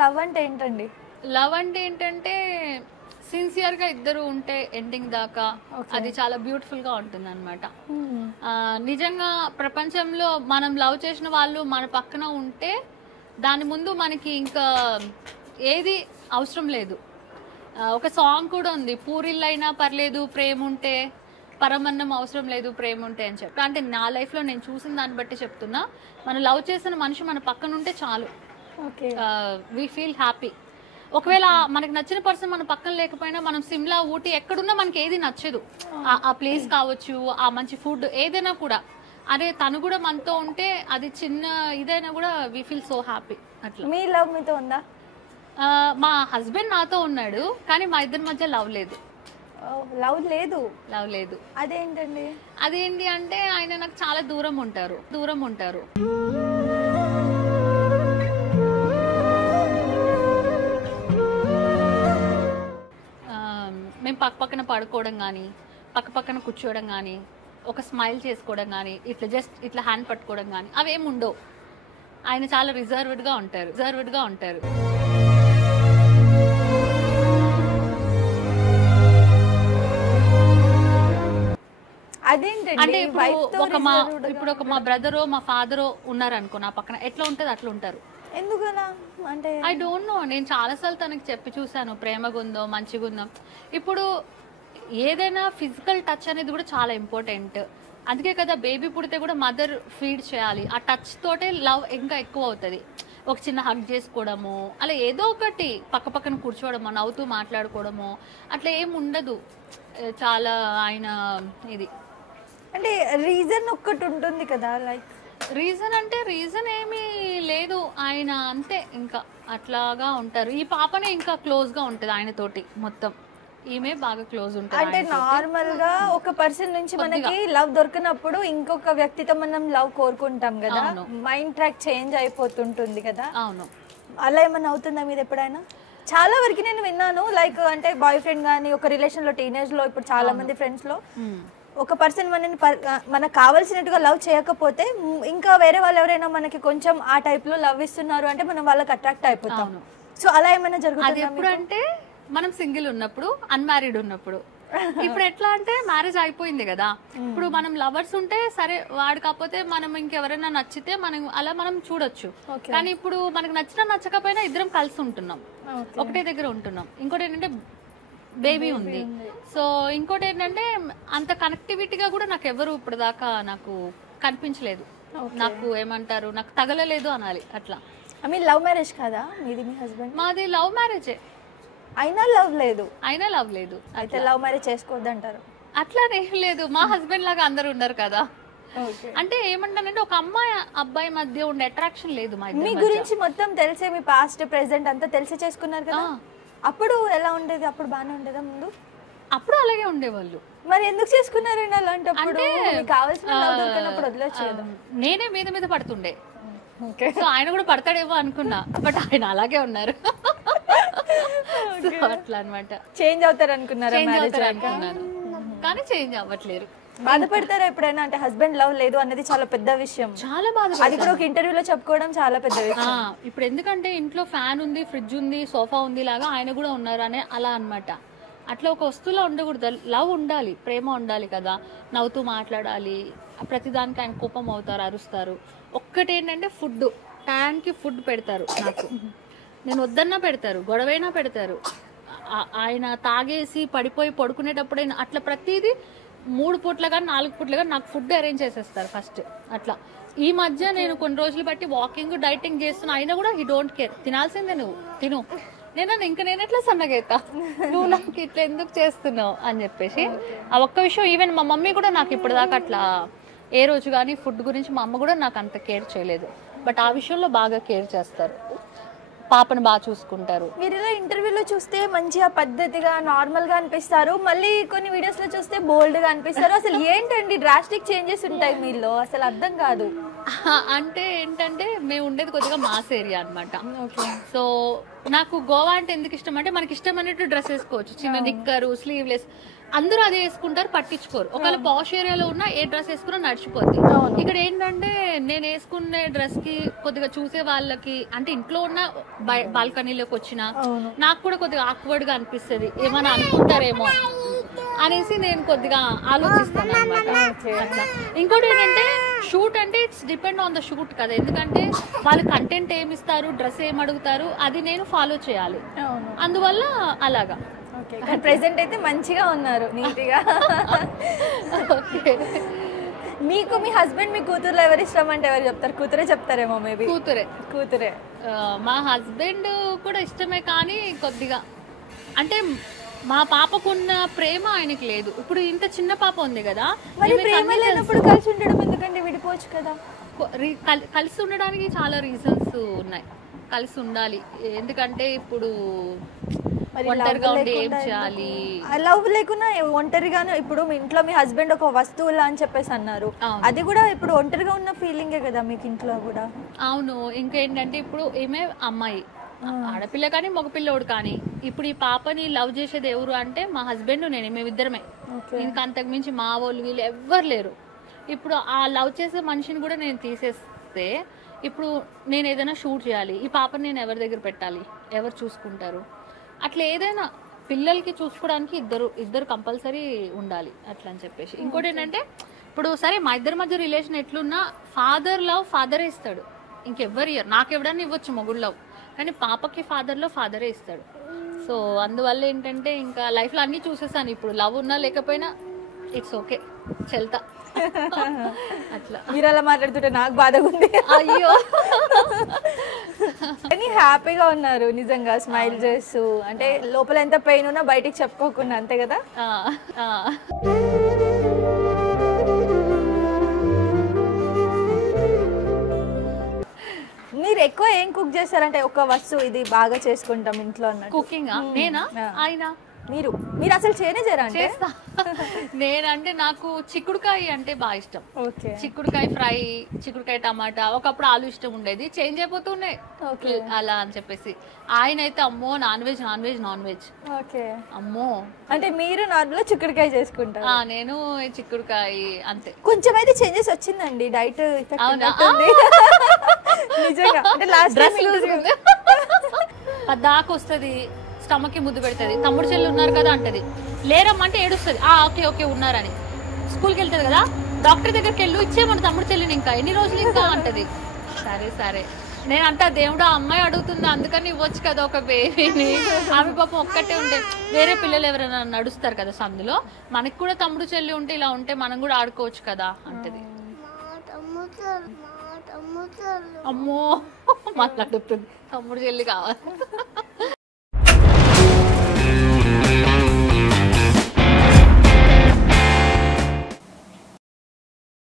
Love అంటే ఏంటండి? Love అంటే ఏంటంటే సిన్సియర్ గా ఇద్దరు ఉంటే ఎండింగ్ దాకా అది చాలా బ్యూటిఫుల్ గా ఉంటుంది అనమాట. నిజంగా ప్రపంచంలో మనం లవ్ చేసిన వాళ్ళు మన పక్కన ఉంటే దాని ముందు మనకి ఇంకా ఏది అవసరం లేదు. ఒక సాంగ్ కూడా ఉంది, పూరిల్లైనా పర్లేదు ప్రేమ ఉంటే, పరమన్నం అవసరం లేదు ప్రేమ ఉంటే అని చెప్పి. అంటే నా లైఫ్ లో నేను చూసిన దాన్ని బట్టి చెప్తున్నా, మనం లవ్ చేసిన మనిషి మన పక్కన ఉంటే చాలు, వి ఫీల్ హ్యాపీ. ఒకవేళ మనకి నచ్చిన పర్సన్ మన పక్కన లేకపోయినా మనం సిమ్లా ఊటీ ఎక్కడున్నా మనకి ఏది నచ్చదు, ఆ ప్లేస్ కావచ్చు, ఆ మంచి ఫుడ్ ఏదైనా కూడా, అరే తను కూడా మనతో ఉంటే అది చిన్న ఇదైనా కూడా వి ఫీల్ సో హ్యాపీ. అట్లా. మీ లవ్ మీతో ఉందా? మా హస్బెండ్ నాతో ఉన్నాడు, కానీ మా ఇద్దరి మధ్య లవ్ లేదు. లవ్ లేదు? లవ్ లేదు. అదేంటండి? అదేంటి అంటే ఆయన నాకు చాలా దూరం ఉంటారు. మేము పక్కన పడుకోవడం కానీ, పక్కన కూర్చోవడం కానీ, ఒక స్మైల్ చేసుకోవడం కానీ, ఇట్లా జస్ట్ ఇట్లా హ్యాండ్ పట్టుకోవడం కానీ అవేమి ఉండవు. ఆయన చాలా రిజర్వ్డ్గా ఉంటారు. అంటే ఇప్పుడు ఒక మా బ్రదరో మా ఫాదరో ఉన్నారనుకో నా పక్కన, ఎట్లా ఉంటది అట్లా ఉంటారు. ఎందుకలా అంటే ఐ డోంట్ నో. నేను చాలాసార్లు తనకి చెప్పి చూసాను, ప్రేమగా ఉందో మంచిగా ఉందో. ఇప్పుడు ఏదైనా ఫిజికల్ టచ్ అనేది కూడా చాలా ఇంపార్టెంట్. అందుకే కదా బేబీ పుడితే కూడా మదర్ ఫీడ్ చేయాలి. ఆ టచ్ తోటే లవ్ ఇంకా ఎక్కువ అవుతుంది. ఒక చిన్న హగ్ చేసుకోవడము, అలా ఏదో ఒకటి పక్కన కూర్చోవడము, నవ్వుతూ మాట్లాడుకోవడము, అట్లా ఏమి ఉండదు. చాలా ఆయన ఇది అంటే రీజన్ ఒక్కటి ఉంటుంది కదా, లైక్ రీజన్ అంటే రీజన్ ఏమీ లేదు. ఆయన అంతే ఇంకా అట్లాగా ఉంటారు. ఈ పాపనే ఇంకా క్లోజ్ గా ఉంటది ఆయనతోటి మొత్తం. ఈమె బాగా క్లోజ్ ఉంటుంది. అంటే నార్మల్ గా ఒక పర్సన్ నుంచి మనకి లవ్ దొరికినప్పుడు ఇంకొక వ్యక్తితో మనం లవ్ కోరుకుంటాం కదా, మైండ్ ట్రాక్ చేంజ్ అయిపోతుంటుంది కదా. అవును. అలా ఏమన్నా అవుతుందా మీరు ఎప్పుడైనా? చాలా వరకు నేను విన్నాను, లైక్ అంటే బాయ్ ఫ్రెండ్ గానీ ఒక రిలేషన్ లో, టీనేజ్ లో, ఇప్పుడు చాలా మంది ఫ్రెండ్స్ లో ఒక పర్సన్ మనకు కావాల్సినట్టుగా లవ్ చేయకపోతే ఇంకా వేరే వాళ్ళు ఎవరైనా మనకి కొంచెం ఆ టైప్ లో లవ్ ఇస్తున్నారు అంటే మనం వాళ్ళకి అట్రాక్ట్ అయిపోతాం. సో అలా ఏమైనా జరుగుతుంది? ఎప్పుడు అంటే మనం సింగిల్ ఉన్నప్పుడు, అన్మ్యారీడ్ ఉన్నప్పుడు. ఇప్పుడు ఎట్లా అంటే మ్యారేజ్ అయిపోయింది కదా, ఇప్పుడు మనం లవర్స్ ఉంటే సరే, వాడు కాకపోతే మనం ఇంకెవరైనా నచ్చితే మనం చూడొచ్చు. కానీ ఇప్పుడు మనకు నచ్చినా నచ్చకపోయినా ఇద్దరం కలిసి ఉంటున్నాం, ఒకటే దగ్గర ఉంటున్నాం. ఇంకోటి ఏంటంటే బేబీ ఉంది. సో ఇంకోటి ఏంటంటే అంత కనెక్టివిటీగా కూడా నాకు ఎవరు ఇప్పుడు దాకా నాకు కనిపించలేదు. నాకు ఏమంటారు, నాకు తగలలేదు అనాలి అట్లా. మీ లవ్ మ్యారేజ్ కదా మీది? మీ హస్బెండ్? మాది లవ్ మ్యారేజే. అయినా లవ్ లేదు? అయితే లవ్ మ్యారేజ్ చేసుకోవద్దు అంటారు? అట్లానేం లేదు, మా హస్బెండ్ లాగా అందరు ఉన్నారు కదా. అంటే ఏమంటానంటే ఒక అమ్మాయి అబ్బాయి మధ్య ఉండే అట్రాక్షన్ లేదు మా ఇద్దరి. మీ గురించి మొత్తం తెలిసే, మీ పాస్ట్ ప్రెసెంట్ అంతా తెలిసి చేసుకున్నారు కదా. అప్పుడు ఎలా ఉండేది? అప్పుడు బాగానే ఉండేదా ముందు? అప్పుడు అలాగే ఉండేవాళ్ళు. మరి ఎందుకు చేసుకున్నారండి అలాంటప్పుడు? కావాల్సిన లవ్ దొరికినప్పుడు వదిలేచ్చు కదా. నేనే మీద పడుతుండే. సో ఆయన కూడా పడతాడేమో అనుకున్నా, బట్ ఆయన అలాగే ఉన్నారు. అట్లా అనమాట. చేంజ్ అవుతారు అనుకున్నారా? కానీ చేంజ్ అవ్వట్లేరు. బాధపడతారా ఎప్పుడైనా? అంటే హస్బెండ్ లవ్ లేదు అనేది చాలా పెద్ద విషయం. చాలా బాధ. అది కూడా ఒక ఇంటర్వ్యూలో చెప్పుకోవడం చాలా పెద్ద విషయం. ఇప్పుడు ఎందుకంటే ఇంట్లో ఫ్యాన్ ఉంది, ఫ్రిడ్జ్ ఉంది, సోఫా ఉంది లాగా ఆయన కూడా ఉన్నారు అనే అలా అనమాట. అట్లా ఒక వస్తువులో ఉండకూడదు. లవ్ ఉండాలి, ప్రేమ ఉండాలి కదా, నవ్వుతూ మాట్లాడాలి. ప్రతిదానికి ఆయన కోపం అవుతారు, అరుస్తారు. ఒక్కటి ఏంటంటే ఫుడ్, టైంకి ఫుడ్ పెడతారు నాకు. నేను వద్దన్నా పెడతారు, గొడవైనా పెడతారు. ఆయన తాగేసి పడిపోయి పడుకునేటప్పుడైనా అట్లా ప్రతిదీ 3 పూట్ల కానీ 4 పూట్ల కానీ నాకు ఫుడ్ అరేంజ్ చేసేస్తారు ఫస్ట్. అట్లా ఈ మధ్య నేను కొన్ని రోజులు బట్టి వాకింగ్, డైటింగ్ చేస్తున్నా, అయినా కూడా హీ డోంట్ కేర్. తినాల్సిందే, నువ్వు తిను. నేను ఎట్లా సన్నగైతా, నువ్వు నాకు ఇట్లా ఎందుకు చేస్తున్నావు అని చెప్పేసి. ఆ ఒక్క విషయం ఈవెన్ మా మమ్మీ కూడా నాకు ఇప్పటిదాకా అట్లా ఏ రోజు కానీ ఫుడ్ గురించి మా అమ్మ కూడా నాకు అంత కేర్ చేయలేదు. బట్ ఆ విషయంలో బాగా కేర్ చేస్తారు, పాపను బాగా చూసుకుంటారు. మీరు ఇలా ఇంటర్వ్యూలో చూస్తే మంచిగా పద్ధతిగా నార్మల్ గా అనిపిస్తారు, మళ్ళీ కొన్ని వీడియోస్ లో చూస్తే బోల్డ్ గా అనిపిస్తారు. అసలు ఏంటండి డ్రాస్టిక్ చేంజెస్ ఉంటాయి మీలో, అసలు అర్థం కాదు. అంటే ఏంటంటే మేము ఉండేది కొద్దిగా మాస్ ఏరియా అనమాట. సో నాకు గోవా అంటే ఎందుకు ఇష్టం అంటే మనకి ఇష్టం అన్నట్టు డ్రెస్ వేసుకోవచ్చు, చిన్న నిక్కరు, స్లీవ్లెస్. అందరూ అదే వేసుకుంటారు, పట్టించుకోరు. ఒకవేళ పాష్ ఏరియాలో ఉన్న ఏ డ్రెస్ వేసుకున్నా నడిచిపోద్ది. ఇక్కడ ఏంటంటే నేను వేసుకునే డ్రెస్ కి కొద్దిగా చూసే వాళ్ళకి, అంటే ఇంట్లో ఉన్న బాల్కనీలోకి వచ్చిన నాకు కూడా కొద్దిగా ఆక్వర్డ్ గా అనిపిస్తుంది, ఏమైనా అనుకుంటారేమో అనేసి నేను కొద్దిగా ఆలోచిస్తాను అనమాట. ఇంకోటి ఏంటంటే షూట్ అంటే it's depend on the shoot కదా, ఎందుకంటే వాళ్ళు కంటెంట్ ఏమి ఇస్తారు, డ్రెస్ ఏం అడుగుతారు, అది నేను ఫాలో చేయాలి. అందువల్ల అలాగా. ప్రెసెంట్ అయితే మంచిగా ఉన్నారు, నీట్గా. మీకు మీ హస్బెండ్, మీ కూతురులో ఎవరు ఇష్టం అంటే ఎవరు చెప్తారు? కూతురే చెప్తారేమో మేబీ. కూతురే. మా హస్బెండ్ కూడా ఇష్టమే, కానీ కొద్దిగా అంటే మా పాపకున్న ప్రేమ ఆయనకి లేదు. ఇప్పుడు ఇంత చిన్న పాప ఉంది కదా, మరి ప్రేమ లేనప్పుడు కలిసి ఉండడం ఎందుకంటే? విడిపోవచ్చు కదా. కలిసి ఉండడానికి చాలా రీజన్స్ ఉన్నాయి, కలిసి ఉండాలి. ఎందుకంటే ఇప్పుడు ఒంటరిగా ఉండి ఏం చేయాలి, లవ్ లేకున్నా ఒంటరిగానే. ఇప్పుడు మీ ఇంట్లో మీ హస్బెండ్ ఒక వస్తువులా అని చెప్పేసి అన్నారు, అది కూడా ఇప్పుడు ఒంటరిగా ఉన్న ఫీలింగే కదా మీకు ఇంట్లో కూడా. అవును. ఇంకేంటంటే ఇప్పుడు ఏమే అమ్మాయి, ఆడపిల్ల కానీ మగపిల్లోడు కానీ, ఇప్పుడు ఈ పాపని లవ్ చేసేది ఎవరు అంటే మా హస్బెండ్, నేను, మేమిద్దరమే. ఇంకా అంతకు మించి మా వాళ్ళు వీళ్ళు ఎవ్వరు లేరు. ఇప్పుడు ఆ లవ్ చేసే మనిషిని కూడా నేను తీసేస్తే, ఇప్పుడు నేను ఏదైనా షూట్ చేయాలి, ఈ పాపని నేను ఎవరి దగ్గర పెట్టాలి, ఎవరు చూసుకుంటారు? అట్లా ఏదైనా పిల్లలకి చూసుకోవడానికి ఇద్దరు కంపల్సరీ ఉండాలి అట్లా అని చెప్పేసి. ఇంకోటి ఏంటంటే ఇప్పుడు సరే మా ఇద్దరి మధ్య రిలేషన్ ఎట్లున్నా ఫాదర్ లవ్ ఫాదరే ఇస్తాడు, ఇంకెవ్వరు ఇయ్యరు. నాకు ఎవడన్నా ఇవ్వచ్చు మొగుడు లవ్, కానీ పాపకి ఫాదరే ఇస్తాడు. సో అందువల్ల ఏంటంటే ఇంకా లైఫ్లో అన్నీ చూసేసాను. ఇప్పుడు లవ్ ఉన్నా లేకపోయినా ఇట్స్ ఓకే, చెల్తా. అట్లా మీరు అలా మాట్లాడుతుంటే నాకు బాధగా ఉంది. అయ్యో, కానీ హ్యాపీగా ఉన్నారు నిజంగా, స్మైల్ చేస్తూ. అంటే లోపల ఎంత పెయిన్ ఉన్నా బయటికి చెప్పుకోకుండా, అంతే కదా. మీరు ఎక్కువ ఏం కుక్ చేస్తారంటే ఒక వస్తువు ఇది బాగా చేసుకుంటాం ఇంట్లో అన్నట్టు? కుకింగ్ నేనా ఆయన? మీరు అసలు చేయరా అంటే? నేనంటే నాకు చిక్కుడుకాయ అంటే బాగా ఇష్టం. చిక్కుడుకాయ ఫ్రై, చిక్కుడుకాయ టమాటా. ఒకప్పుడు ఆలు ఇష్టం ఉండేది, చేంజ్ అయిపోతున్నాయి అలా అని చెప్పేసి. ఆయన అయితే అమ్మో నాన్ వెజ్ అమ్మో. అంటే మీరు నార్మల్ చిక్కుడుకాయ చేసుకుంటారు, నేను చిక్కుడుకాయ అంతే. కొంచెం అయితే చేంజెస్ వచ్చిందండి, డైట్ నిజంగా. పద్దాకు వస్తుంది, స్టమక్ కి ముద్దు పెడుతుంది, తమ్ముడు చెల్లి ఉన్నారు కదా అంటది, లేరమ్మంటే ఏడుస్తుంది, ఓకే ఉన్నారని. స్కూల్కి వెళ్తుంది కదా, డాక్టర్ దగ్గరికి వెళ్ళు, ఇచ్చేయమని తమ్ముడు చెల్లిని, ఇంకా ఎన్ని రోజులు ఇంకా అంటది. సరే నేను అంటే దేవుడు ఆ అమ్మాయి అడుగుతుంది అందుకని ఇవ్వచ్చు కదా ఒక బేబీని, ఆమె పాపం ఒక్కటే ఉంటే, వేరే పిల్లలు ఎవరైనా నడుస్తారు కదా సందులో, మనకి కూడా తమ్ముడు చెల్లి ఉంటే ఇలా ఉంటే మనం కూడా ఆడుకోవచ్చు కదా అంటది. అమ్మో మాట్లాడుతుంది, తమ్ముడు చెల్లి కావాలి.